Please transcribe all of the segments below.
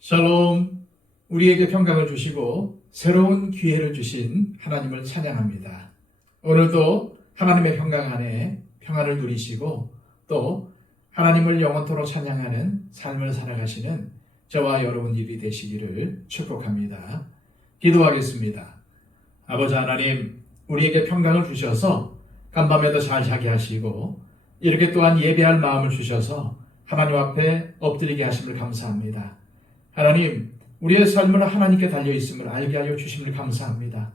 샬롬, 우리에게 평강을 주시고 새로운 기회를 주신 하나님을 찬양합니다. 오늘도 하나님의 평강 안에 평안을 누리시고 또 하나님을 영원토록 찬양하는 삶을 살아가시는 저와 여러분들이 되시기를 축복합니다. 기도하겠습니다. 아버지 하나님, 우리에게 평강을 주셔서 간밤에도 잘 자게 하시고 이렇게 또한 예배할 마음을 주셔서 하나님 앞에 엎드리게 하심을 감사합니다. 하나님, 우리의 삶은 하나님께 달려있음을 알게 하여 주심을 감사합니다.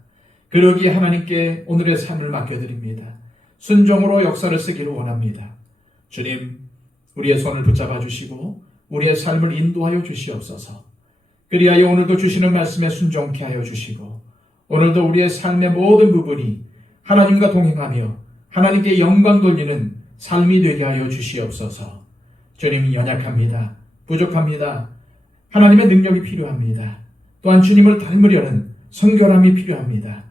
그러기에 하나님께 오늘의 삶을 맡겨드립니다. 순종으로 역사를 쓰기를 원합니다. 주님, 우리의 손을 붙잡아 주시고 우리의 삶을 인도하여 주시옵소서. 그리하여 오늘도 주시는 말씀에 순종케 하여 주시고 오늘도 우리의 삶의 모든 부분이 하나님과 동행하며 하나님께 영광 돌리는 삶이 되게 하여 주시옵소서. 주님, 연약합니다. 부족합니다. 하나님의 능력이 필요합니다. 또한 주님을 닮으려는 성결함이 필요합니다.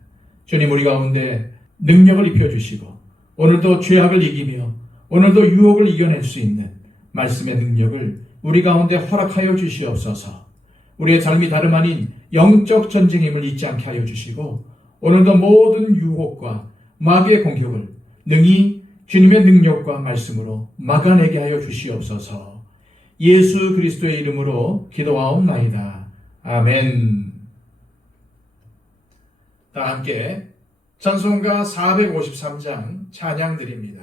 주님, 우리 가운데 능력을 입혀주시고 오늘도 죄악을 이기며 오늘도 유혹을 이겨낼 수 있는 말씀의 능력을 우리 가운데 허락하여 주시옵소서. 우리의 삶이 다름 아닌 영적 전쟁임을 잊지 않게 하여 주시고 오늘도 모든 유혹과 마귀의 공격을 능히 주님의 능력과 말씀으로 막아내게 하여 주시옵소서. 예수 그리스도의 이름으로 기도하옵나이다. 아멘. 다 함께 찬송가 453장 찬양 드립니다.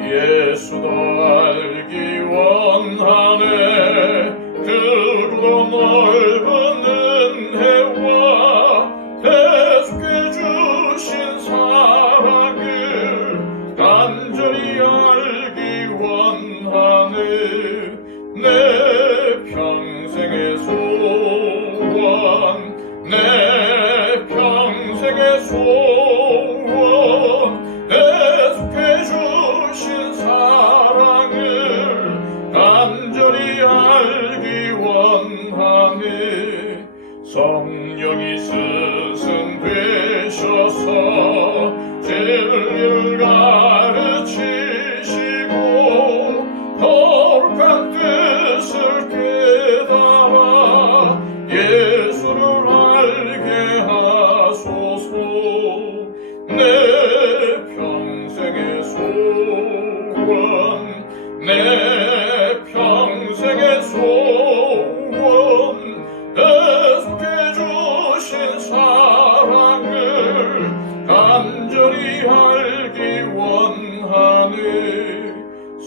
예수도 알기 원하네. 그로 넓은 은혜와 대속해 주신 사랑을 간절히 알기 원하네. 내 평생의 소원, 내 평생의 소원, 대속해 주신 사랑을 간절히 알기 원하네. 성령이 스승되셔서 진리를 가르치시고 거룩한 뜻을 깨달아 예수를 알게 하소서. 내 평생의 소원, 내 평생의 소원, 대속해 주신 사랑을 간절히 알기 원하네.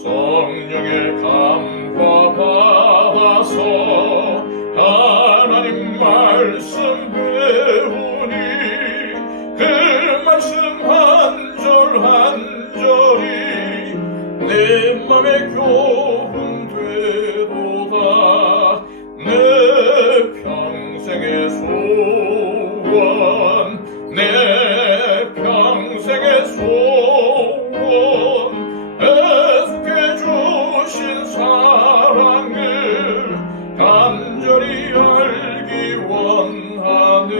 성령의 감화 받아서 하나님 말씀 배우니 그 말씀 한 절 한 절이 내 맘에 교훈되도다. 내 평생의 소원, 내 평생의 소원, 대속해 주신 사랑을 간절히 알기 원하네.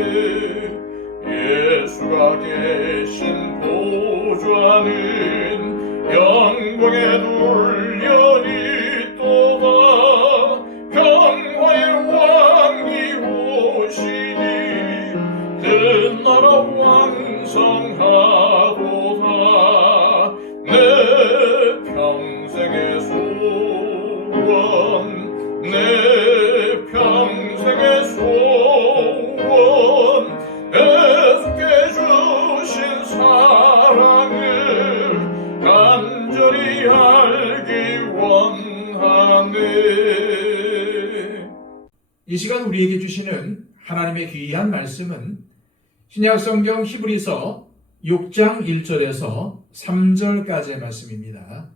예수가 계신 보좌는 영광의 눌련이 또다. 평화의 왕이 오시니 그 나라 왕성하도다. 내 평생의 소원, 내 평생의 소원, 대속해 주신 사랑을 간절히 알기 원하네. 이 시간 우리에게 주시는 하나님의 귀한 말씀은 신약성경 히브리서 6장 1절에서 3절까지의 말씀입니다.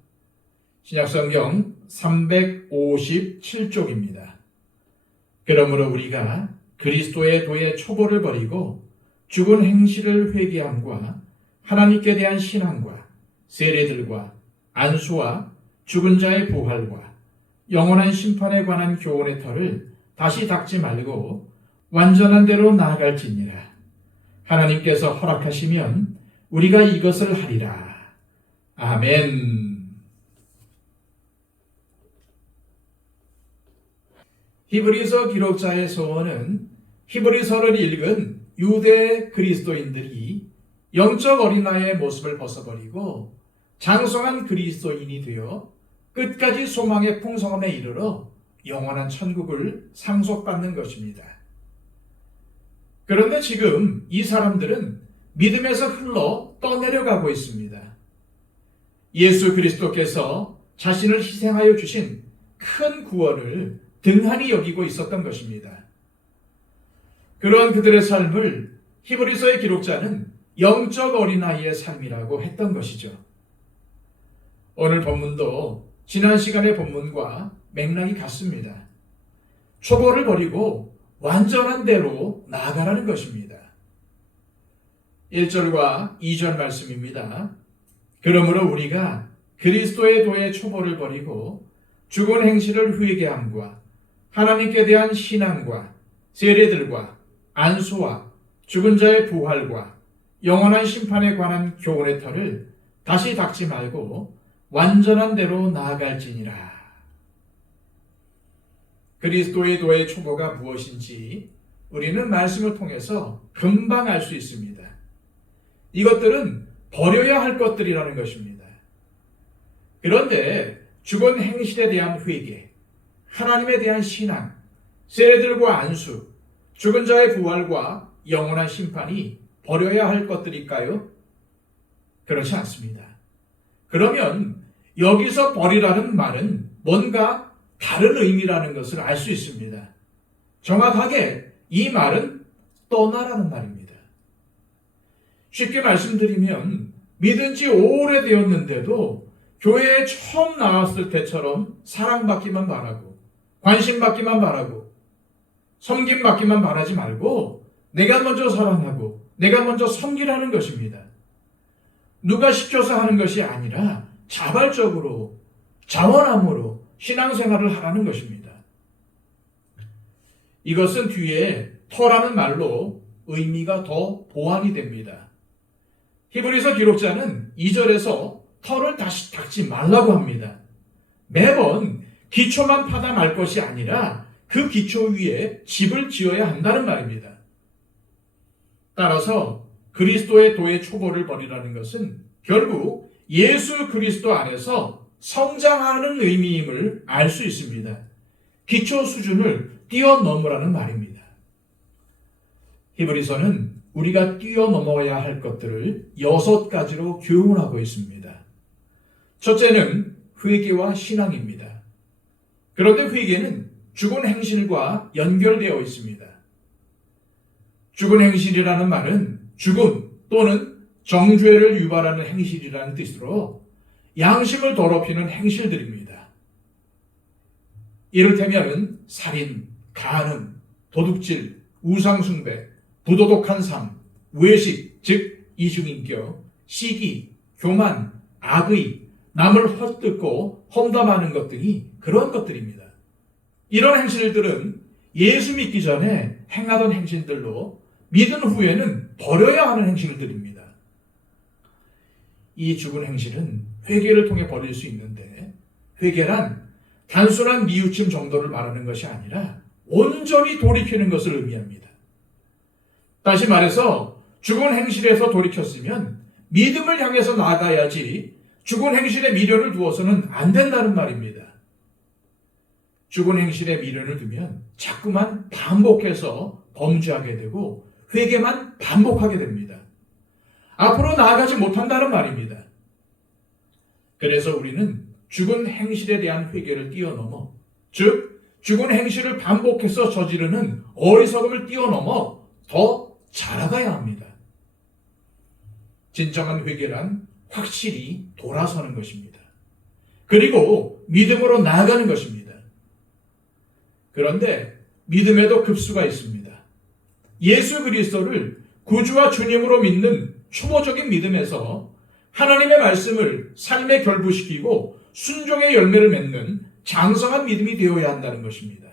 신약성경 357쪽입니다. 그러므로 우리가 그리스도의 도의 초보를 버리고 죽은 행실을 회개함과 하나님께 대한 신앙과 세례들과 안수와 죽은 자의 부활과 영원한 심판에 관한 교훈의 터를 다시 닦지 말고 완전한 대로 나아갈지니라. 하나님께서 허락하시면 우리가 이것을 하리라. 아멘. 히브리서 기록자의 소원은 히브리서를 읽은 유대 그리스도인들이 영적 어린아이의 모습을 벗어버리고 장성한 그리스도인이 되어 끝까지 소망의 풍성함에 이르러 영원한 천국을 상속받는 것입니다. 그런데 지금 이 사람들은 믿음에서 흘러 떠내려가고 있습니다. 예수 그리스도께서 자신을 희생하여 주신 큰 구원을 등한히 여기고 있었던 것입니다. 그러한 그들의 삶을 히브리서의 기록자는 영적 어린아이의 삶이라고 했던 것이죠. 오늘 본문도 지난 시간의 본문과 맥락이 같습니다. 초보를 버리고 완전한 대로 나아가라는 것입니다. 1절과 2절 말씀입니다. 그러므로 우리가 그리스도의 도의 초보를 버리고 죽은 행실을 회개함과 하나님께 대한 신앙과 세례들과 안수와 죽은 자의 부활과 영원한 심판에 관한 교훈의 터를 다시 닦지 말고 완전한 대로 나아갈지니라. 그리스도의 도의 초보가 무엇인지 우리는 말씀을 통해서 금방 알 수 있습니다. 이것들은 버려야 할 것들이라는 것입니다. 그런데 죽은 행실에 대한 회개, 하나님에 대한 신앙, 세례들과 안수, 죽은 자의 부활과 영원한 심판이 버려야 할 것들일까요? 그렇지 않습니다. 그러면 여기서 버리라는 말은 뭔가 다른 의미라는 것을 알 수 있습니다. 정확하게 이 말은 떠나라는 말입니다. 쉽게 말씀드리면 믿은 지 오래되었는데도 교회에 처음 나왔을 때처럼 사랑받기만 바라고 관심받기만 바라고 섬김받기만 바라지 말고 내가 먼저 사랑하고 내가 먼저 섬기라는 것입니다. 누가 시켜서 하는 것이 아니라 자발적으로 자원함으로 신앙생활을 하라는 것입니다. 이것은 뒤에 터라는 말로 의미가 더 보완이 됩니다. 히브리서 기록자는 2절에서 터를 다시 닦지 말라고 합니다. 매번 기초만 파다 말 것이 아니라 그 기초 위에 집을 지어야 한다는 말입니다. 따라서 그리스도의 도의 초보를 버리라는 것은 결국 예수 그리스도 안에서 성장하는 의미임을 알 수 있습니다. 기초 수준을 뛰어넘으라는 말입니다. 히브리서는 우리가 뛰어넘어야 할 것들을 6가지로 교훈하고 있습니다. 첫째는 회개와 신앙입니다. 그런데 회개는 죽은 행실과 연결되어 있습니다. 죽은 행실이라는 말은 죽음 또는 정죄를 유발하는 행실이라는 뜻으로 양심을 더럽히는 행실들입니다. 이를테면 살인, 간음, 도둑질, 우상숭배, 부도덕한 삶, 외식, 즉 이중인격, 시기, 교만, 악의, 남을 헛듣고 험담하는 것 등이 그런 것들입니다. 이런 행실들은 예수 믿기 전에 행하던 행실들로 믿은 후에는 버려야 하는 행실들입니다. 이 죽은 행실은 회개를 통해 버릴 수 있는데 회개란 단순한 뉘우침 정도를 말하는 것이 아니라 온전히 돌이키는 것을 의미합니다. 다시 말해서 죽은 행실에서 돌이켰으면 믿음을 향해서 나아가야지 죽은 행실에 미련을 두어서는 안 된다는 말입니다. 죽은 행실에 미련을 두면 자꾸만 반복해서 범죄하게 되고 회개만 반복하게 됩니다. 앞으로 나아가지 못한다는 말입니다. 그래서 우리는 죽은 행실에 대한 회개를 뛰어넘어, 즉 죽은 행실을 반복해서 저지르는 어리석음을 뛰어넘어 더 자라가야 합니다. 진정한 회개란 확실히 돌아서는 것입니다. 그리고 믿음으로 나아가는 것입니다. 그런데 믿음에도 급수가 있습니다. 예수 그리스도를 구주와 주님으로 믿는 초보적인 믿음에서 하나님의 말씀을 삶에 결부시키고 순종의 열매를 맺는 장성한 믿음이 되어야 한다는 것입니다.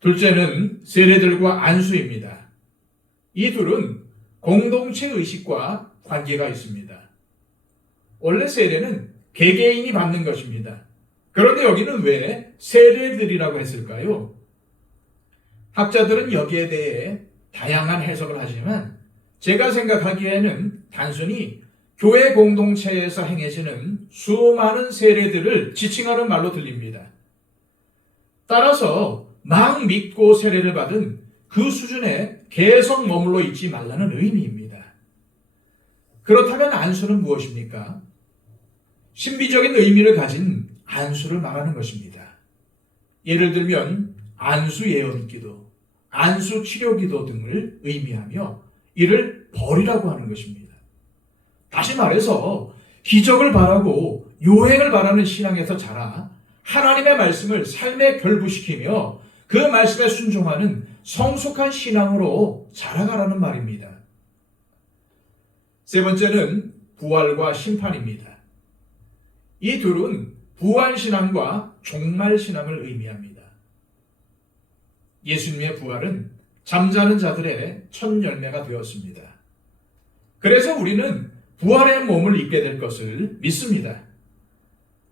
둘째는 세례들과 안수입니다. 이 둘은 공동체 의식과 관계가 있습니다. 원래 세례는 개개인이 받는 것입니다. 그런데 여기는 왜 세례들이라고 했을까요? 학자들은 여기에 대해 다양한 해석을 하지만 제가 생각하기에는 단순히 교회 공동체에서 행해지는 수많은 세례들을 지칭하는 말로 들립니다. 따라서 막 믿고 세례를 받은 그 수준에 계속 머물러 있지 말라는 의미입니다. 그렇다면 안수는 무엇입니까? 신비적인 의미를 가진 안수를 말하는 것입니다. 예를 들면 안수 예언 기도, 안수 치료 기도 등을 의미하며 이를 벌이라고 하는 것입니다. 다시 말해서 기적을 바라고 요행을 바라는 신앙에서 자라 하나님의 말씀을 삶에 결부시키며 그 말씀에 순종하는 성숙한 신앙으로 자라가라는 말입니다. 세 번째는 부활과 심판입니다. 이 둘은 부활신앙과 종말신앙을 의미합니다. 예수님의 부활은 잠자는 자들의 첫 열매가 되었습니다. 그래서 우리는 부활의 몸을 입게 될 것을 믿습니다.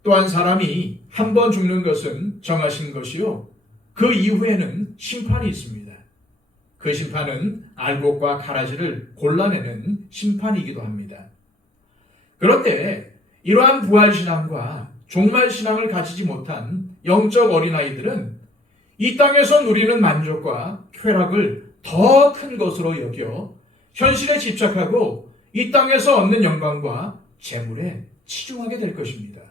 또한 사람이 한 번 죽는 것은 정하신 것이요, 그 이후에는 심판이 있습니다. 그 심판은 알곡과 가라지를 골라내는 심판이기도 합니다. 그런데 이러한 부활신앙과 종말신앙을 가지지 못한 영적 어린아이들은 이 땅에서 누리는 만족과 쾌락을 더 큰 것으로 여겨 현실에 집착하고 이 땅에서 얻는 영광과 재물에 치중하게 될 것입니다.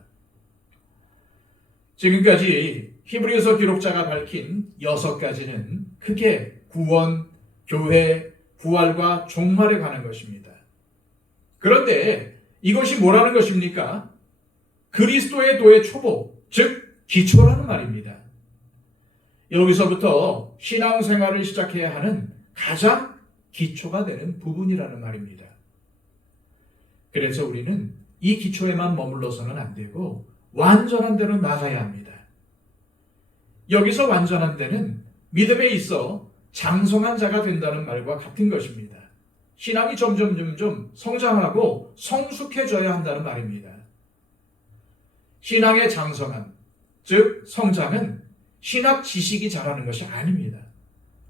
지금까지 히브리서 기록자가 밝힌 6가지는 크게 구원, 교회, 부활과 종말에 관한 것입니다. 그런데 이것이 뭐라는 것입니까? 그리스도의 도의 초보, 즉 기초라는 말입니다. 여기서부터 신앙생활을 시작해야 하는 가장 기초가 되는 부분이라는 말입니다. 그래서 우리는 이 기초에만 머물러서는 안 되고 완전한 데로 나가야 합니다. 여기서 완전한 데는 믿음에 있어 장성한 자가 된다는 말과 같은 것입니다. 신앙이 점점 성장하고 성숙해져야 한다는 말입니다. 신앙의 장성함, 즉 성장은 신학 지식이 자라는 것이 아닙니다.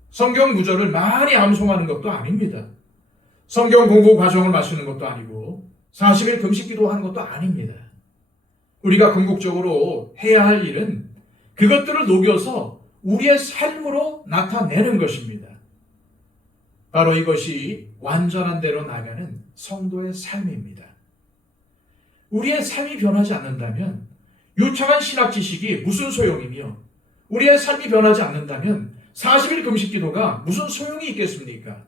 성경 구절을 많이 암송하는 것도 아닙니다. 성경 공부 과정을 마치는 것도 아니고 40일 금식 기도하는 것도 아닙니다. 우리가 궁극적으로 해야 할 일은 그것들을 녹여서 우리의 삶으로 나타내는 것입니다. 바로 이것이 완전한 대로 나가는 성도의 삶입니다. 우리의 삶이 변하지 않는다면 유창한 신학 지식이 무슨 소용이며 우리의 삶이 변하지 않는다면 40일 금식 기도가 무슨 소용이 있겠습니까?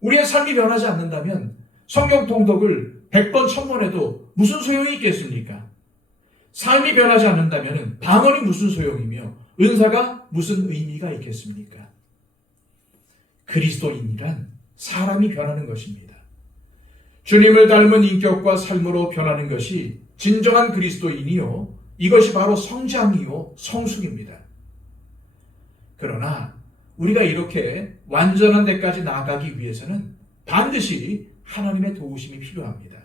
우리의 삶이 변하지 않는다면 성경 통독을 100번 1000번 해도 무슨 소용이 있겠습니까? 삶이 변하지 않는다면 방언이 무슨 소용이며 은사가 무슨 의미가 있겠습니까? 그리스도인이란 사람이 변하는 것입니다. 주님을 닮은 인격과 삶으로 변하는 것이 진정한 그리스도인이요, 이것이 바로 성장이요 성숙입니다. 그러나 우리가 이렇게 완전한 데까지 나아가기 위해서는 반드시 하나님의 도우심이 필요합니다.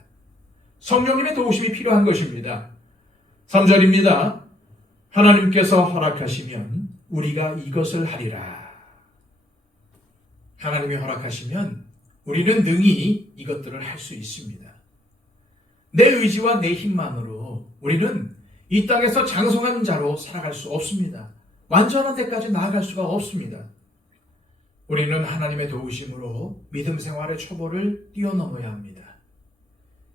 성령님의 도우심이 필요한 것입니다. 3절입니다. 하나님께서 허락하시면 우리가 이것을 하리라. 하나님이 허락하시면 우리는 능히 이것들을 할 수 있습니다. 내 의지와 내 힘만으로 우리는 이 땅에서 장성한 자로 살아갈 수 없습니다. 완전한 데까지 나아갈 수가 없습니다. 우리는 하나님의 도우심으로 믿음 생활의 초보를 뛰어넘어야 합니다.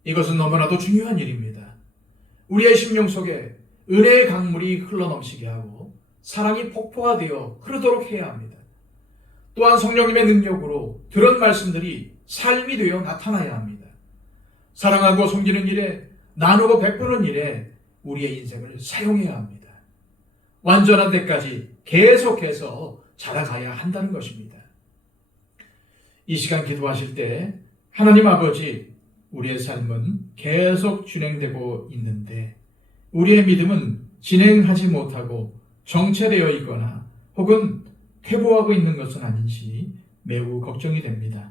이것은 너무나도 중요한 일입니다. 우리의 심령 속에 은혜의 강물이 흘러넘치게 하고 사랑이 폭포가 되어 흐르도록 해야 합니다. 또한 성령님의 능력으로 들은 말씀들이 삶이 되어 나타나야 합니다. 사랑하고 섬기는 일에, 나누고 베푸는 일에 우리의 인생을 사용해야 합니다. 완전한 데까지 계속해서 자라가야 한다는 것입니다. 이 시간 기도하실 때 하나님 아버지, 우리의 삶은 계속 진행되고 있는데 우리의 믿음은 진행하지 못하고 정체되어 있거나 혹은 퇴보하고 있는 것은 아닌지 매우 걱정이 됩니다.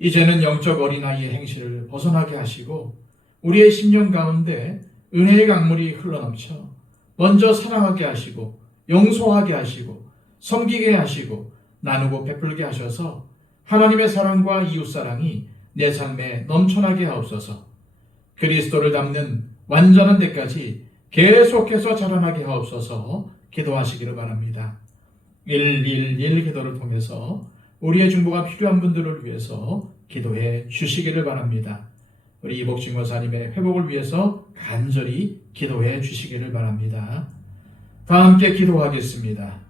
이제는 영적 어린아이의 행실을 벗어나게 하시고 우리의 심령 가운데 은혜의 강물이 흘러넘쳐 먼저 사랑하게 하시고 용서하게 하시고 섬기게 하시고 나누고 베풀게 하셔서 하나님의 사랑과 이웃사랑이 내 삶에 넘쳐나게 하옵소서. 그리스도를 닮는 완전한 데까지 계속해서 자라나게 하옵소서. 기도하시기를 바랍니다. 111 기도를 통해서 우리의 중보가 필요한 분들을 위해서 기도해 주시기를 바랍니다. 우리 이복진 권사님의 회복을 위해서 간절히 기도해 주시기를 바랍니다. 다 함께 기도하겠습니다.